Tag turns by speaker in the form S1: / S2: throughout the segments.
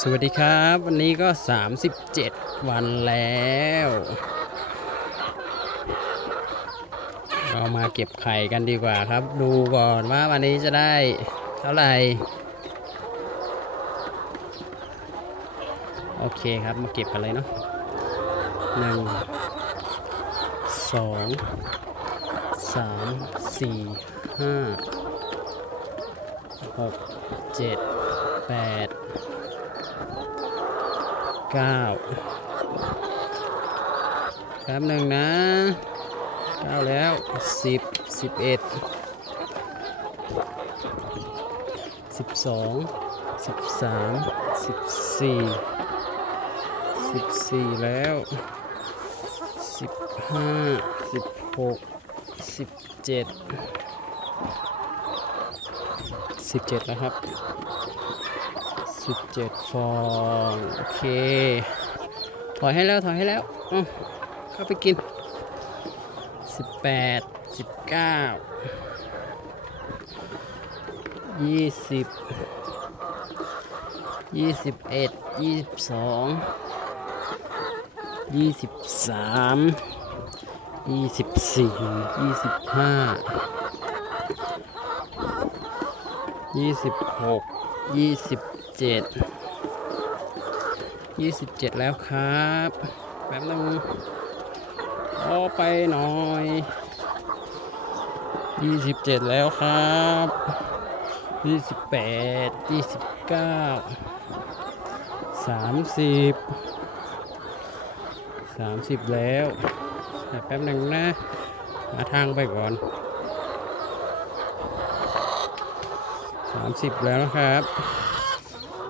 S1: สวัสดีครับ วันนี้ก็ 37 วันแล้วเรามาเก็บไข่กันดีกว่าครับ ดูก่อนว่าวันนี้จะได้เท่าไหร่ โอเคครับมาเก็บกันเลยเนาะหนึ่งสองสามสี่ห้าหกเจ็ดแปด เก้าแป๊บหนึ่งนะเก้าแล้วสิบสิบเอ็ดสิบสองสิบสามสิบสี่สิบสี่แล้วสิบห้าสิบหกสิบเจ็ดสิบเจ็ดแล้วครับ สิบเจ็ดฟอง โอเค ถอยให้แล้ว ถอยให้แล้วอะเข้าไปกินสิบแปดสิบเก้ายี่สิบยี่สิบเอ็ดยี่สิบสองยี่สิบสามยี่สิบสี่ยี่สิบห้ายี่สิบหกยี่สิบ เจ็ดยี่สิบเจ็ดแล้วครับแป๊บนึงออไปหน่อยยี่สิบเจ็ดแล้วครับยี่สิบแปดยี่สิบเก้าสามสิบสามสิบแล้วแป๊บหนึ่งนะหาทางไปก่อนสามสิบแล้วนะครับ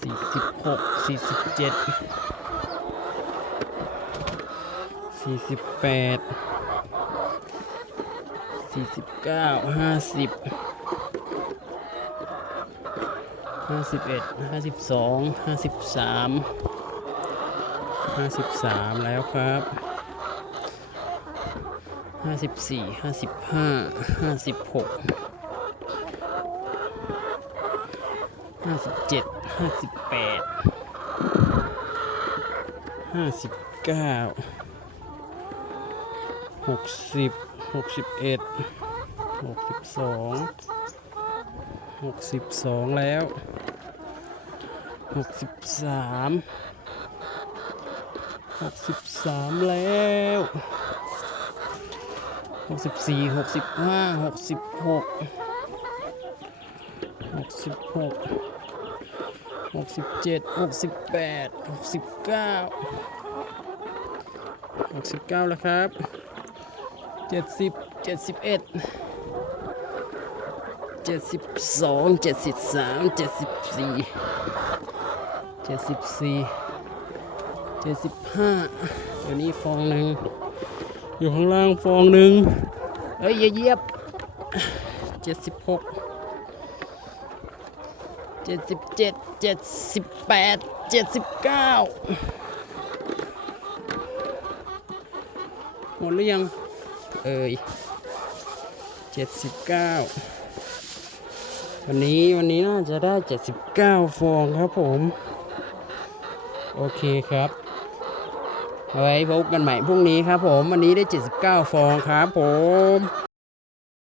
S1: สี่สิบหกสี่สิบเจ็ดสี่สิบแปดสี่สิบเก้าห้าสิบห้าสิบเอ็ดห้าสิบสองห้าสิบสามห้าสิบสามแล้วครับห้าสิบสี่ห้าสิบห้าห้าสิบหก ห้าสิบเจ็ดห้าสิบแปดห้าสิบเก้าหกสิบหกสิบเอ็ดหกสิบสองหกสิบสองแล้วหกสิบสามหกสิบสามแล้วหกสิบสี่หกสิบห้าหกสิบหก สิบหกหกสิบเจ็ดหกสิบแปดหกสิบเก้าหกสิบเก้าแล้วครับเจ็ดสิบเจ็ดสิบเอ็ดเจ็ดสิบสองเจ็ดสิบสามเจ็ดสิบสี่เจ็ดสิบสี่เจ็ดสิบห้าเดี๋ยวนี้ฟองหนึ่งอยู่ข้างล่างฟองหนึ่งเอ้ยอย่าเยียบเจ็ดสิบหก จ็ดสิบเจ็ดเจ็ดสิบแปดเจ็ดสิบเก้าหมดหรือยัง เอ่ยเจ็ดสิบเก้าวันนี้วันนี้น่าจะได้เจ็ดสิบเก้าฟองครับผม โอเคครับเอาไว้พบกันใหม่พรุ่งนี้ครับผม วันนี้ได้ 79 ฟองครับผม